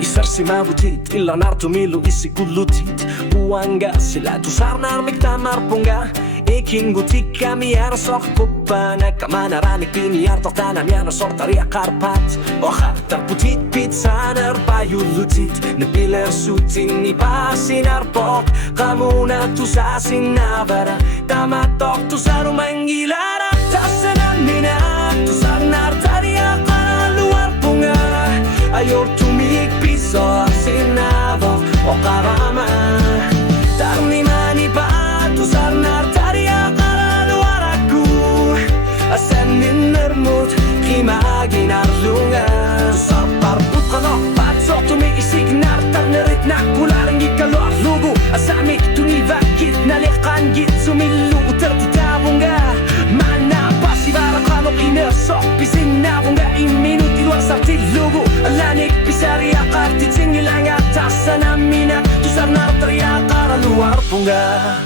Isarsi mabutit illa nartumilu isikulutit Uanga sila tusarnar miktamar punga Ikin gutik kami sok kupana Kamana ranik piniar tortanan yana sortaria karpat Oha tarputit pitsanar payulutit Napiler sutin ni pasinar pok Kamuna tusasin nabara Tamatok tusaro mangilara Tasanan mina tusarnar taria luar punga Ayor tumik piso sinavo o karama Tarni mani pa tusarnar taria luar aku Asen minnermut kimaginar lunga Tusapar putkanok patsok tumi isignar Tarnerit na kularing ikalor lugu Asamik tunivakit nalikan git sumilu tertitabunga Mana pasibarak kanok inesok pising nabunga Iminut iluar sarti lugu Alanik pisari akar titingil ang atasan amina Tusarnar teriakar luar punga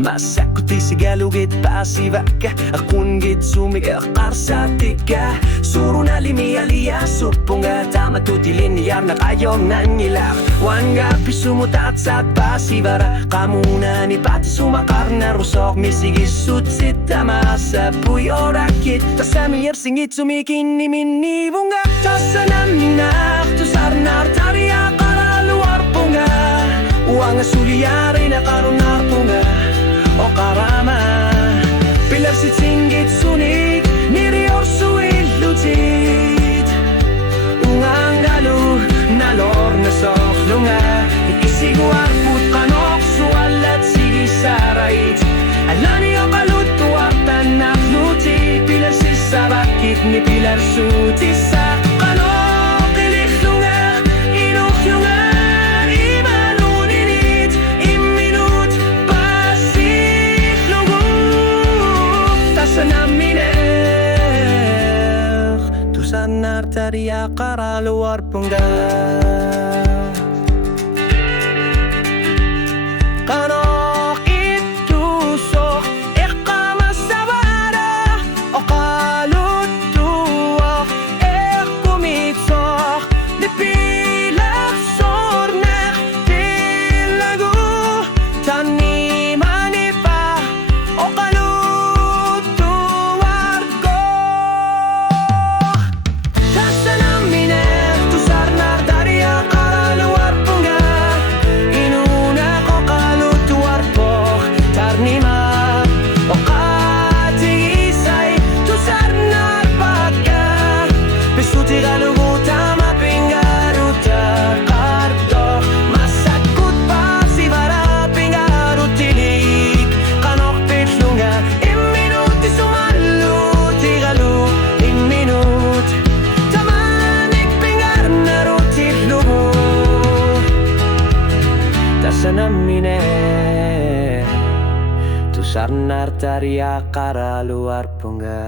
Masakot isigalugit pasibaka Akun git sumig akar sa tika Suro na limialia supunga Tama tutilin niyar na kayong nangilak Wanga pisumutat sa pasibara Kamuna ni pati sumakar na rusok Misigis sutsit tama sa puyo rakit Tasamir singit sumikin ni minibunga Tasanaminak tusarnar taria kara luar punga Wanga suliyari na karunar punga o karama Pilar si singgit sunik Nirior suil lutit Ungang galu Nalor na soklunga Ikisiguar put kanok Sualat sige sarait Alani o kalut Tuwartan na luti Pilar si sabakit Ni pilar suti sa kanok Iliklunga Inuklunga Tusarnar taria kara luar punga Kanok itusok ikamasabara O kalutuok ikumitsok Dipilak sornak tilagu Tanimanipa o kalutuar ko Sanamine Tusarnar taria kara luar punga